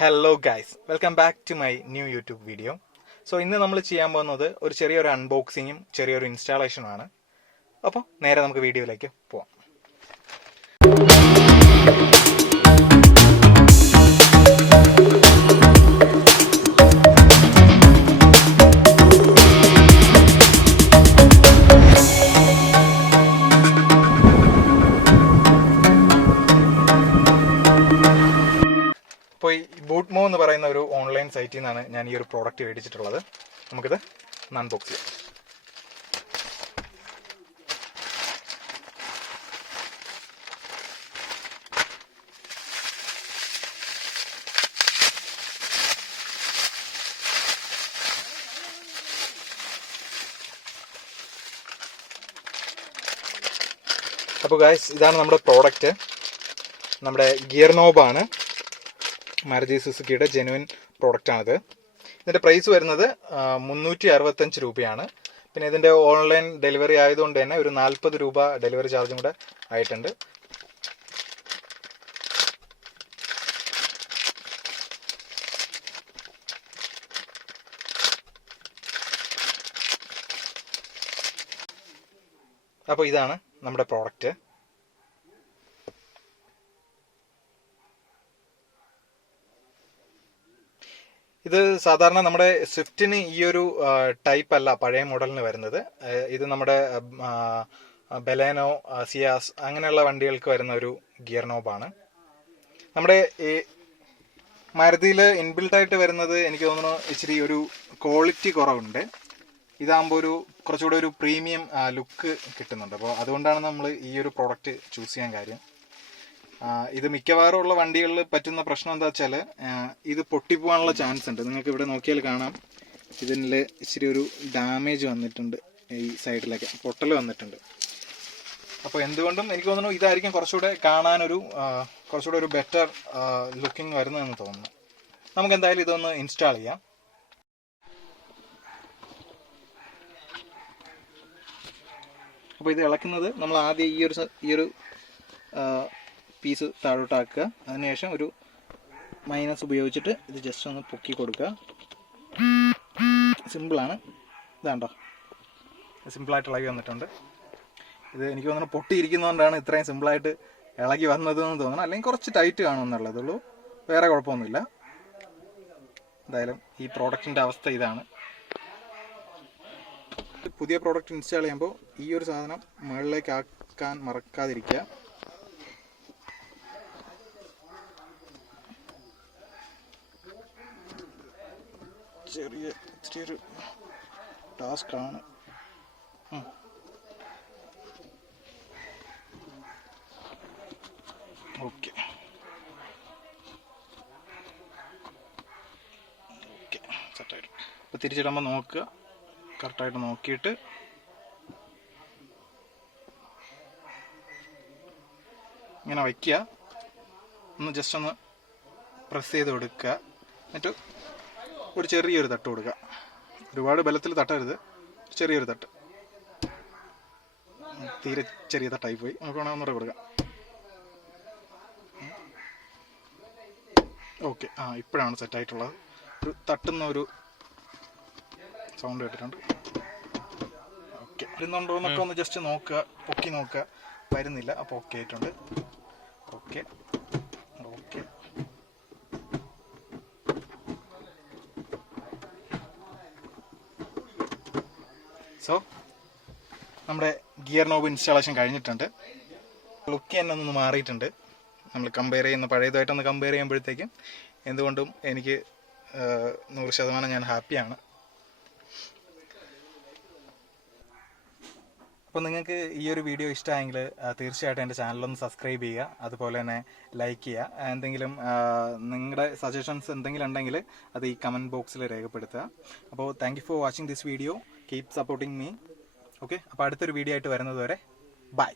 Hello guys, welcome back to my new YouTube video. So ഇന്ന് നമ്മൾ ചെയ്യാൻ പോകുന്നത് ഒരു ചെറിയൊരു അൺബോക്സിങ്ങും ചെറിയൊരു ഇൻസ്റ്റാളേഷനുമാണ്. അപ്പോൾ നേരെ നമുക്ക് വീഡിയോയിലേക്ക് പോവാം. അപ്പോൾ ഈ ബൂട്ട്മോ എന്ന് പറയുന്ന ഒരു ഓൺലൈൻ സൈറ്റിൽ നിന്നാണ് ഞാൻ ഈ ഒരു പ്രോഡക്റ്റ് മേടിച്ചിട്ടുള്ളത്. നമുക്കിത് അൺബോക്സ് ചെയ്യാം. അപ്പോൾ ഗൈസ്, ഇതാണ് നമ്മുടെ പ്രോഡക്റ്റ്. നമ്മുടെ ഗിയർ നോബാണ്. മാരുതി സുസുക്കിയുടെ ജെനുവിൻ പ്രോഡക്റ്റാണിത്. ഇതിൻ്റെ പ്രൈസ് വരുന്നത് 365 രൂപയാണ്. പിന്നെ ഇതിൻ്റെ ഓൺലൈൻ ഡെലിവറി ആയതുകൊണ്ട് തന്നെ ഒരു 40 രൂപ ഡെലിവറി ചാർജും കൂടെ ആയിട്ടുണ്ട്. അപ്പോൾ ഇതാണ് നമ്മുടെ പ്രോഡക്റ്റ്. ഇത് സാധാരണ നമ്മുടെ സ്വിഫ്റ്റിന് ഈ ഒരു ടൈപ്പ് അല്ല പഴയ മോഡലിന് വരുന്നത്. ഇത് നമ്മുടെ ബലേനോ, സിയാസ് അങ്ങനെയുള്ള വണ്ടികൾക്ക് വരുന്ന ഒരു ഗിയർ നോബാണ്. നമ്മുടെ ഈ മാരുതിയിൽ ഇൻബിൽട്ടായിട്ട് വരുന്നത് എനിക്ക് തോന്നുന്നു ഇച്ചിരി ഒരു ക്വാളിറ്റി കുറവുണ്ട്. ഇതാകുമ്പോൾ കുറച്ചുകൂടെ ഒരു പ്രീമിയം ലുക്ക് കിട്ടുന്നുണ്ട്. അപ്പോൾ അതുകൊണ്ടാണ് നമ്മൾ ഈ ഒരു പ്രോഡക്റ്റ് ചൂസ് ചെയ്യാൻ കാര്യം. ഇത് മിക്കവാറും ഉള്ള വണ്ടികളിൽ പറ്റുന്ന പ്രശ്നം എന്താ വെച്ചാൽ ഇത് പൊട്ടിപ്പോകാനുള്ള ചാൻസ് ഉണ്ട്. നിങ്ങൾക്ക് ഇവിടെ നോക്കിയാൽ കാണാം, ഇതിൽ ഇച്ചിരി ഒരു ഡാമേജ് വന്നിട്ടുണ്ട്. ഈ സൈഡിലൊക്കെ പൊട്ടൽ വന്നിട്ടുണ്ട്. അപ്പോൾ എന്തുകൊണ്ടും എനിക്ക് തോന്നുന്നു ഇതായിരിക്കും കുറച്ചുകൂടെ കാണാനൊരു കുറച്ചുകൂടെ ഒരു ബെറ്റർ ലുക്കിംഗ് വരുന്നതെന്ന് തോന്നുന്നു. നമുക്ക് എന്തായാലും ഇതൊന്ന് ഇൻസ്റ്റാൾ ചെയ്യാം. അപ്പോൾ ഇത് ഇളക്കുന്നത് നമ്മൾ ആദ്യം ഈ ഒരു പീസ് താഴോട്ടാക്കുക. അതിനുശേഷം ഒരു മൈനസ് ഉപയോഗിച്ചിട്ട് ഇത് ജസ്റ്റ് ഒന്ന് പൊക്കി കൊടുക്കുക. സിമ്പിളാണ്. ഇതാണ്ടോ, സിമ്പിളായിട്ട് ഇളകി വന്നിട്ടുണ്ട്. ഇത് എനിക്ക് തോന്നുന്നു പൊട്ടിയിരിക്കുന്നതുകൊണ്ടാണ് ഇത്രയും സിമ്പിളായിട്ട് ഇളകി വന്നതെന്ന് തോന്നുന്നു. അല്ലെങ്കിൽ കുറച്ച് ടൈറ്റ് കാണുമെന്നുള്ളതുള്ളൂ, വേറെ കുഴപ്പമൊന്നുമില്ല. എന്തായാലും ഈ പ്രോഡക്റ്റിൻ്റെ അവസ്ഥ ഇതാണ്. പുതിയ പ്രോഡക്റ്റ് ഇൻസ്റ്റാൾ ചെയ്യുമ്പോൾ ഈ ഒരു സാധനം മുകളിലേക്ക് ആക്കാൻ മറക്കാതിരിക്കുക. ചെറിയൊരു ടാസ്ക്കാണ്. ഓക്കെ സെറ്റായിട്ട് അപ്പോൾ തിരിച്ചിടുമ്പോൾ നോക്കുക, കറക്റ്റായിട്ട് നോക്കിയിട്ട് ഇങ്ങനെ വയ്ക്കുക. ഒന്ന് ജസ്റ്റ് ഒന്ന് പ്രസ് ചെയ്ത് കൊടുക്കുക. എന്നിട്ട് ഒരു ചെറിയൊരു തട്ട് കൊടുക്കുക. ഒരുപാട് ബലത്തിൽ തട്ടരുത്, ചെറിയൊരു തട്ട്. തീരെ ചെറിയ തട്ടായി പോയി. നമുക്ക് വേണമെങ്കിൽ ഒന്നുകൂടെ കൊടുക്കാം. ഓക്കെ, ഇപ്പോഴാണ് സെറ്റായിട്ടുള്ളത്. ഒരു തട്ടുന്ന ഒരു സൗണ്ട് കേട്ടിട്ടുണ്ട്. ഓക്കെ, വരുന്നുണ്ടോ എന്നൊക്കെ ഒന്ന് ജസ്റ്റ് നോക്കുക, പൊക്കി നോക്കുക. വരുന്നില്ല, അപ്പോൾ ഓക്കെ ആയിട്ടുണ്ട്. ഓക്കെ ഓക്കെ സോ നമ്മുടെ ഗിയർ നോബ് ഇൻസ്റ്റാളേഷൻ കഴിഞ്ഞിട്ടുണ്ട്. ലുക്ക് തന്നെ ഒന്ന് മാറിയിട്ടുണ്ട്. നമ്മൾ കമ്പയർ ചെയ്യുന്ന പഴയതുമായിട്ടൊന്ന് കമ്പയർ ചെയ്യുമ്പോഴത്തേക്കും എന്തുകൊണ്ടും എനിക്ക് 100% ഞാൻ ഹാപ്പിയാണ്. അപ്പോൾ നിങ്ങൾക്ക് ഈ ഒരു വീഡിയോ ഇഷ്ടമായെങ്കിൽ തീർച്ചയായിട്ടും എൻ്റെ ചാനലൊന്ന് സബ്സ്ക്രൈബ് ചെയ്യുക. അതുപോലെ തന്നെ ലൈക്ക് ചെയ്യുക. എന്തെങ്കിലും നിങ്ങളുടെ സജഷൻസ് എന്തെങ്കിലും ഉണ്ടെങ്കിൽ അത് ഈ കമൻറ്റ് ബോക്സിൽ രേഖപ്പെടുത്തുക. അപ്പോൾ thank you for watching this video. Keep supporting me. Okay, അപ്പോൾ അടുത്തൊരു വീഡിയോ ആയിട്ട് വരുന്നത് വരെ ബൈ.